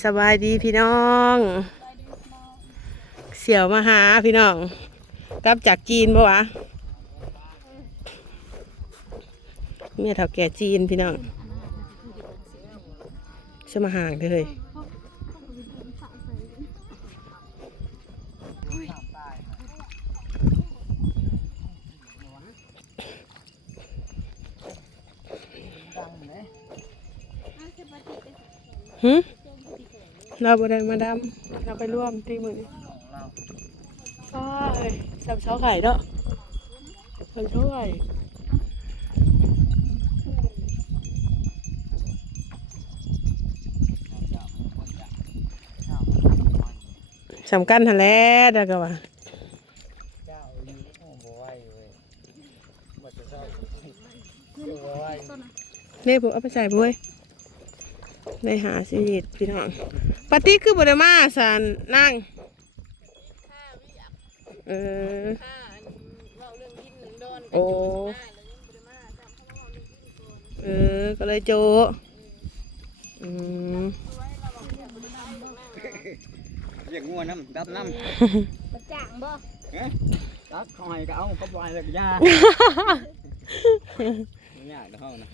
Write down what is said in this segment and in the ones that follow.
สบายดีพี่น้อง เสี่ยวมาหาพี่น้องกลับจากจีนปะวะเมียเท่าแก่จีนพี่น้องจะมาห่างเลยหึ เราบ่ได้มาดำเราไปร่วมที่มือนี้โอ้ยสับเช้าไข่เนาะสับเช้าไข่สำคัญทันแหล้วเด้อก็ว่าเจ้าอยู่โอ้บ่ไหวเว้ยบ่จะเจ้าบ่ไหวนี่ผมเอาไปใส่บุ้ยในหาชีวิตพี่น้อง ปาร์ตี้คือบไดมาสันนั่งเออโอ้เออ ก็เลยโจอืมอยากงัวน้ำดับน้ประจ่างบ่ำเอ๊ะดับเขาให้ก็เอาก็ปล่อยเลยก็ยาไม่ยากเด้อเฮานะ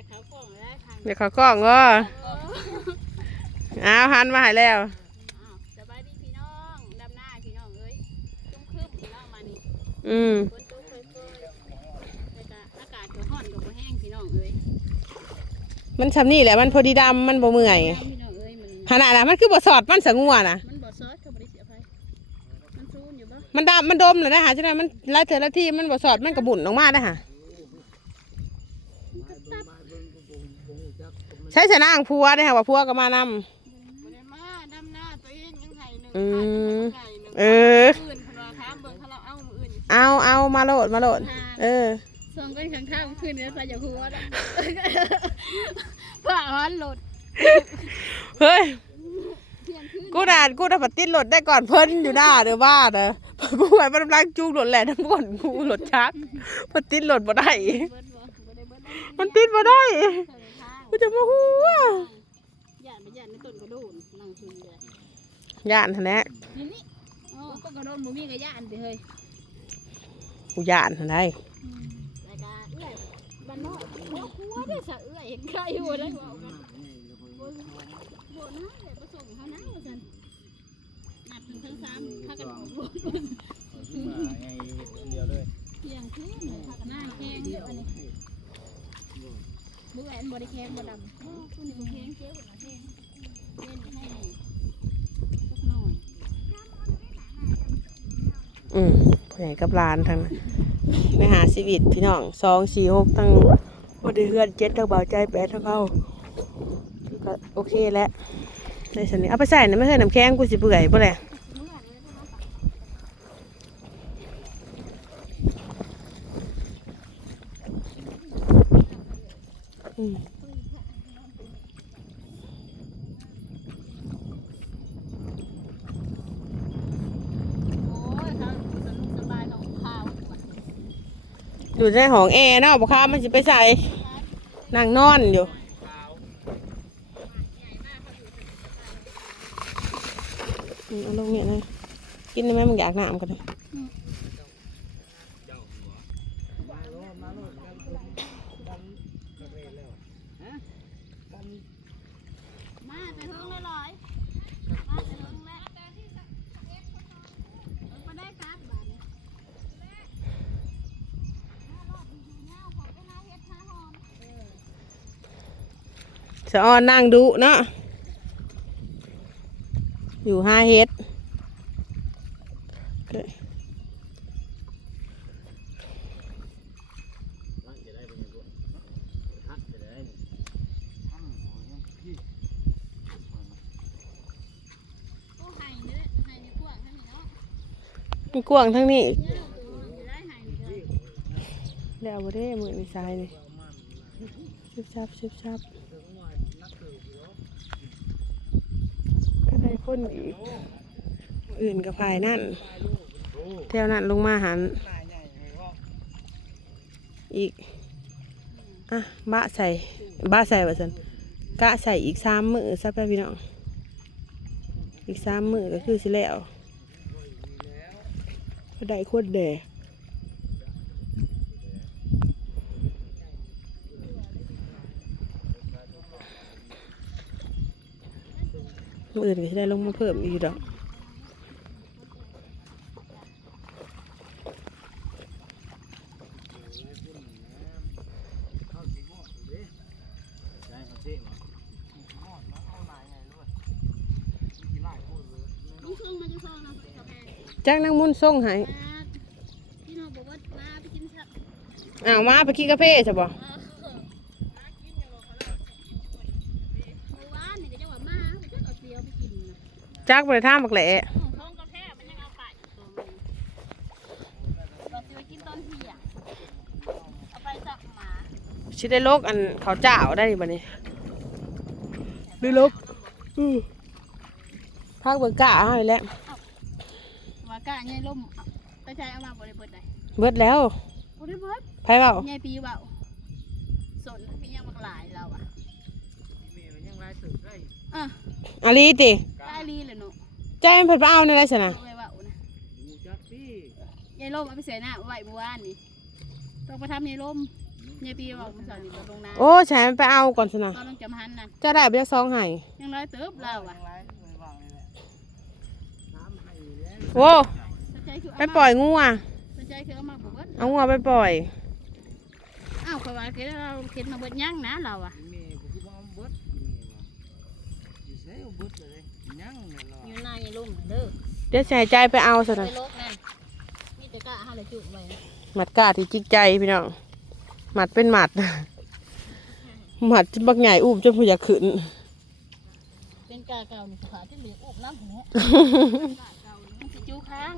จะเขากล่องแล้วทางเดี๋ยวเขากล้องก็อ้าวหันมาใหายแล้ว อ้าวสบายดีพี่น้องดำหน้าพี่น้องเอ้ยจุ่มคืบพี่น้องมานี่อืมฝนตกเคยๆแล้วก็อากาศก็ร้อนก็บ่แห้งพี่น้องเอ้ยมันชำนี่แหละมันพอดีดำมันบ่เมื่อยพี่น้องเอ้ยมันขนาดน่ะมันคือบ่สอดมันสงัวน่ะ มันบ่ซอสเขาบ่ได้เสียไฟมันซูนอยู่บ่มันดำมันดมเลยนะฮะฉะนั้นมันไล่เธอละที่มันบ่สอดมันกระบุ่นออกมาได้อฮะ ใช้ชนะอังพัวได้อค่ะว่าพัวก็มานำ บ่ได้มาดำหน้าตัวเองยังไห้หนึงอืมไห้หนึงเอออื่นเพิ่นว่าถามเบิ่งเขาเราเอามื้ออื่นเอาเอามาโหลดมาโหลด เออ ส่งกันข้างๆคืนนี้ใส่อย่าหัวนะผ่าหันโหลดเฮ้ยเที่ยงคืนกูด่ากูด่าปฏิดโหลดได้ก่อนเพิ่นอยู่หน้าเด้อบ้าเด้อกูไปมันกำลังจูงโหลดแหละทั้งก่อนกูโหลดชักปฏิดโหลดบ่ได้ เบิดบ่บ่ได้เบิดได้มันติดบ่ได้เท่าไหร่ทาง กูจะมาฮู้ว่าย่านไปย่านในต้นกระโดนนั่งคืนเลยย่านหั่นแหละนี่นี่อ๋อต้นกระโดนบ่มีกระย่านติเฮ้ยกูย่านหั่นได้รายการเอื้อยบ้านนอกบ่หัวได้สะเอื้อยเห็นใครอยู่ได้บ่เอากันบ่บ่นะเดี๋ยวไปส่งเขานะว่าซั่นนัดถึงทั้งสามพากันออกรถมาไงคนเดียวเลยเที่ยงคืนเลยพากันหน้าแข้งเยอะอันนี้ เบื่ออันบ่ได้แข้งบ่ดำคุณนี่บ่แข้งเจ้าบ่แข้งเล่นให้สักหน่อยอืมผู้ใหญ่กับหลานทั้งนั้นไปหาชีวิตพี่น้องสองสี่หกทั้งบ่ได้เฮือนเจ็ดทั้งเบาใจแปดทั้งเขาก็โอเคแล้วในสันนี้เอาไปใส่นะไม่ใช่น้ำแข็งกูสิเปื่อยบ่แหละ อยู่ในห้องแอร์เนาะบ่ค้ามันสิไปใส่นั่งนอนอยู่อืมเอาลงเนี่ยนะกินได้ไหมมึงอยากน้ำกันเลย มาโลดมาโลดกันดันกระเรแล้วฮะกัน มาแต่เฮิงเลยลอยมาแต่เฮิงแล้วมันบ่ได้การบาดนี้ สะออนนั่งดูเนาะอยู่ห้าเฮ็ดมีกจะได้ทั้งหมอยังพี่ตู้ไห้เด้อไห้ในกวางทั้งนี้เนาะมีกวางทั้งนี้เนี่ยตู้อยู่ได้ไห้นี่เด้อแล้วบ่ได้มือนี่ทรายนี่ชิบชับชิบชับ ก็ได้คนอีก อื่นกับภายนั่นแถวนั้นลงมาหัน อีก อะบะใส่บะใส่ว่าซั่นกะใส่อีกสามมือซะเพื่อนพี่น้อง อีกสามมือก็คือสิแล้วได้โคตรแด มื้ออื่นก็สิได้ลงมาเพิ่มอีกอยู่ดอกเข้าสิงอดอยู่เด้ได้เขาเจ๊มาหอดมาเอาหลายไงด้วยมีหลายโคตรเลยลุงช่วงมาจะซองนะกาแฟจักนางมุ่นส่งให้มาพี่น้องบอกว่ามาไปกินสักอ้าวมาไปกินกาแฟใช่บ่เออมากินอย่างบอกเขาแล้วเมื่อวานนี่ก็จะว่ามาไปจะเอาเตียวไปกินนะ จักบ่ได้ท่ามักแหละท้องกาแฟมันยังเอาไปเราจะไปกินตอนเที่ยงเอาไปสักหมาสิได้โลกอันเขาวเจ้าได้บัดนี้ได้โลกอือพักเบิ่งกะให้แล้วว่ากะใหญ่ล่มเอาไปใช้เอามาบริเบิดได้เบิดแล้วบริเบิดไผเว้าใหญ่ปีเบาสนมียังมากหลายเราอะแม่มันยังหลายตื่นได้อะอาลีติได้ ลีเลยเนาะใจมันเพิ่นไปเอาในไรซั่นน่ะเอาไว้เบานะดูจักพี่ยายล่มเอาไปเสียหน้าไหวเมื่อวานนี่ต้องไปทำยายล่มยายปีบอกมันสอนนี่ก็ลงน้ำโอ้ใช่มันไปเอาก่อนซั่นน่ะก็ต้องจำหันนั่นจะได้ไปจักซองให้ยังร้อยเติบเราอะยังหลายเลยวางเลยแหละน้ำให้แล้วโอ้สนใจคือไปปล่อยงูอะสนใจคือเอามาบอกว่าเอางูไปปล่อย อ้าวคอยว่าเกิดเราเข็นมาเบิดยั่งนะเราอะ แม่ก็คือว่าเบิดแม่ว่าสิใช้ เอาเบิดเลยยังเนี่ยรออยู่หน้ายายล่มเด้อเดี๋ยวสิให้ใจไปเอาซั่นไปน่ะโลกนั่นมีแต่กะห้าเลยจุไว้นะหมัดกาที่จิกใจพี่น้องหมัดเป็นหมัด หมัดจนบักใหญ่อุ้มจนผู้อยากขึ้น เป็นกะเก่านี่ขาที่เหลืออุบน้ำหัวมันสิจูค้าง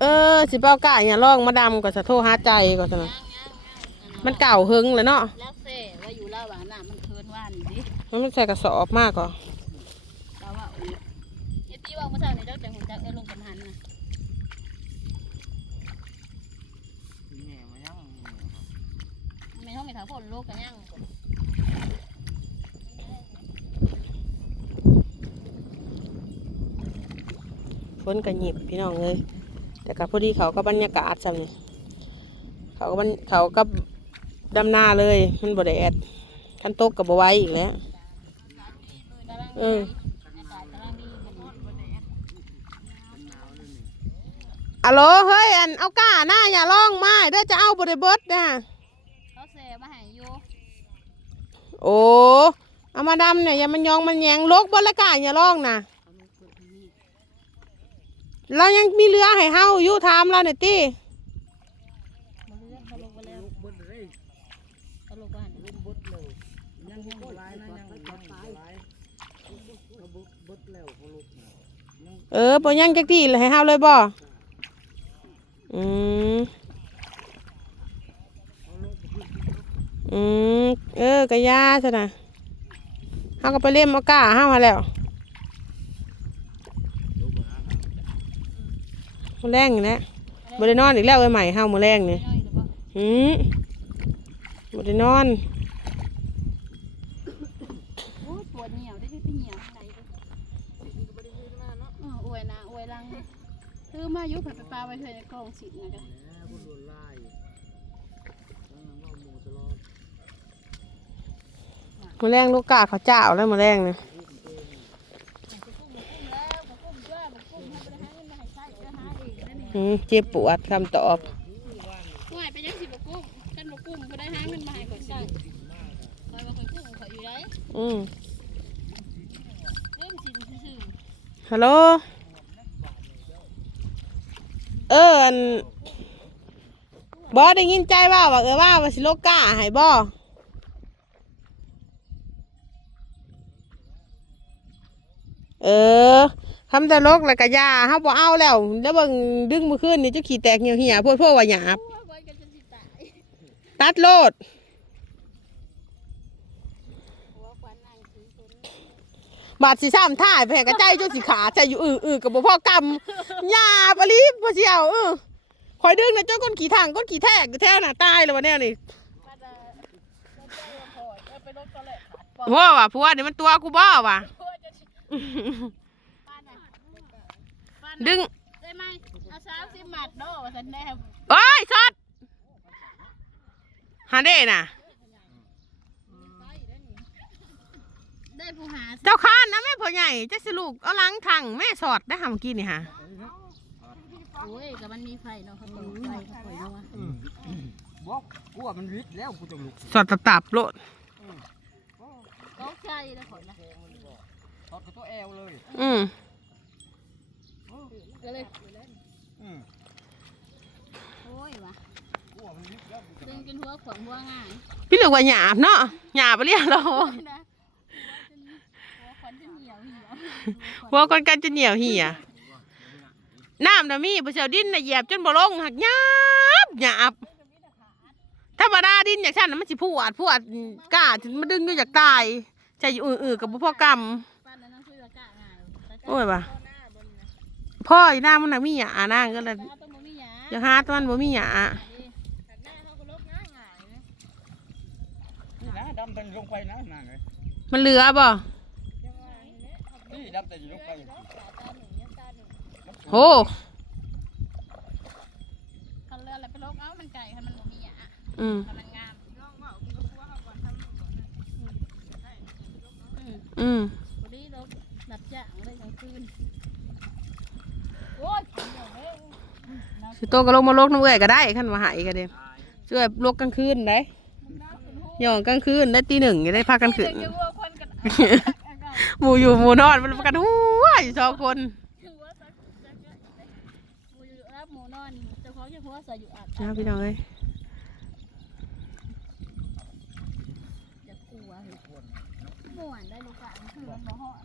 เออ สิเป้ากะอย่าลองมาดำก็สะโทรหาใจก่อนซะนะมันเก่าหึงเลยเนาะ แล้วเซ่ว่าอยู่แล้วว่าน้ำมันเคินว่านดิ มันไม่ใส่กระสอบมากก่อเราว่าโอ้ยยายตีว่าเมื่อเช้านี่เราจะหุ่นจักเออลงกันหันนะแม่มันยังไม่ต้องไปถามคนโลกกันยังฝนกระหยิบพี่น้องเลยแต่กับพอดีเขาก็บรรยากาศซ้ำนี่เขาก็บรรเขาก็ดำนาเลยมันบ่ได้แอดคันตกกับ่ไหว้อีกแล้วกำลัง เอดีออากาศกำลังดีกันหมดอะโหลเฮ้ยอันเอาก้าหน้าอย่าลองมาเด้อจะเอาบ่ได้เบิดนะเขาเซ่มาให้อยู่โอ้เอามาดำเนี่ยอย่ามันยองมันแยงลกบ่ละก้าอย่าลองนะเขาลงเกิดที่นี่เรายังมีเรือให้เฮาอยู่ถามเราหน่อยติ มาเลื่อนเขาลงไปแล้ว ลูกเบิดเลย เขาลงไปหัน ลูกเบิดเลยยังบ่หลายนะยังยังบ่หลาย เออบ่ยังจักทีให้เฮาเลยบ่อืมอืมเออกะยาซะนะเฮาก็ไปเล่นมาก้าเฮามาแล้วมื้อแรงนี่แหละบ่ได้นอนอีกแล้วเอ้ใหม่เฮามื้อแรงนี่ยหืมบ่ได้นอน คือมายุผัดไปปลาไว้เคยในกล่องสิบนะจ๊ะแหน่บ่โดนไล่ยังว่าหมูตลอดมื้อแรงลูกกาเขาวเจ้าแล้วมื้อแรงนี่กุ้มแล้วกุ้มด้วยกุ้มให้ไปหาเงินมาให้ใช้ไปหาเองนั่นนี่หืมเจ็บปวดคำตอบห่วยไปยังสิบกุ้มกันบกุ้มก็ได้หาเงินมาให้ก่อนใช้คอยมาคอยกุ้มคอยอยู่ได้อืมเริ่มสินซื่อฮัลโหล เอออันบอได้ยินใจว่าว่าเออว่าว่าสิโลกกาให้บอเออทำแต่ลกแล้วก็ยาเฮาบ่เอาแล้ว แล้วเบิ่งดึงมือขึ้นนี่จะขี่แตกเหี่ยวเหี่ยโพดโพว่าหยาบๆไว้กันจนสิตายตัดโลด หัวควันนั่งถือคน บาดสิซ้ำท่ายไปแห่กระใจจนสิขาดใจอยู่อื้ออื้อกับบ่พ่อกำหยาบอลีบ่เชียวเออคอยดึงนะเจ้าก้นขี่ทางก้นขี่แทกอยู่แถวหน้าตายแล้ววันเนี้ยนี่เลงตัวเลยขาดปอดพ่อว่ะผัวนี่มันตัวกูบ่ว่ะพัวจะป้าน่ะป้าน่ะดึงได้ไหมเอาสามสิบหมัดโดว่าสันแน่โอ้ยสดหาเด้น่ะ ได้ผู้หาเจ้าค้านนะแม่พ่อใหญ่เจะสลูกเอาล้างถังแม่สอดได้หาเมื่อกี้นี่ฮะโอ้ยกับมันมีไฟเนาะเขาเปิดไฟเขาปล่อยนัวบอกกูว่ามันวิทย์แล้วกูจะลุกสอดตับๆโลดตกใจแล้วข่อยนะถอดกับตัวแอลเลย อืมก็เลยอืมโอ้ยวะกูว่ามันวิทย์แล้วกูจะดึงกินหัวขวางหัวง่ายพี่เหลือว่าหยาบเนาะหยาบไปเรียกเรา นะหัวขวัญจะเหี่ยวเหี่ยวหัวคนกันจะเหนียวเหี่ยน้ำน่ะมีประเสาดินน่ะเหยียบจนบ่ลงหักหยาบหยาบธรรมดาดินอย่างฉันน่ะมันสิพวดพวดกล้าจนมันดึงอยู่จากตายใจอยู่อือๆกับบ่พ่อกรรมป้านนั้นนั่งคุยกับกะง่ายโอ้ยว่ะพ่ออีหน้ามันน่ะมีหยานางก็เลยตาต้องบ่มีหยาอย่าหาตัวมันบ่มีหยาหน้าเขาก็ลบง่ายง่ายนะนี่นะดำเป็นลงไปนะนั่นเลยมันเหลือบ่ นี่ดำแต่อยู่ลงไปโหคันเรืออะไรไปลบเอ้ามันไก่คันมันบ่มีหยาอืมกำลังงามอืมพอดีลบหลับจ้างเลยกลางคืนโอ้ยเหี่ยวเลยสิโตก็ลงมาลกน้ำเอื้อยก็ได้คันว่าหายก็เด้ช่วยลกกลางคืนได้หย่องกลางคืนได้ตีหนึ่งจะได้พากันขึ้นเดี๋ยววัวคนกัน หมู่อยู่หมู่นอนมันกันหัวอยู่สองคนหัวสักสักหมูอยู่รับหมูนอนเจ้าของจะหัวใส่อยู่อัดนะพี่น้องเอ้ยจะกลัวม่วนได้ลูกหลานคือมันบ่ฮอด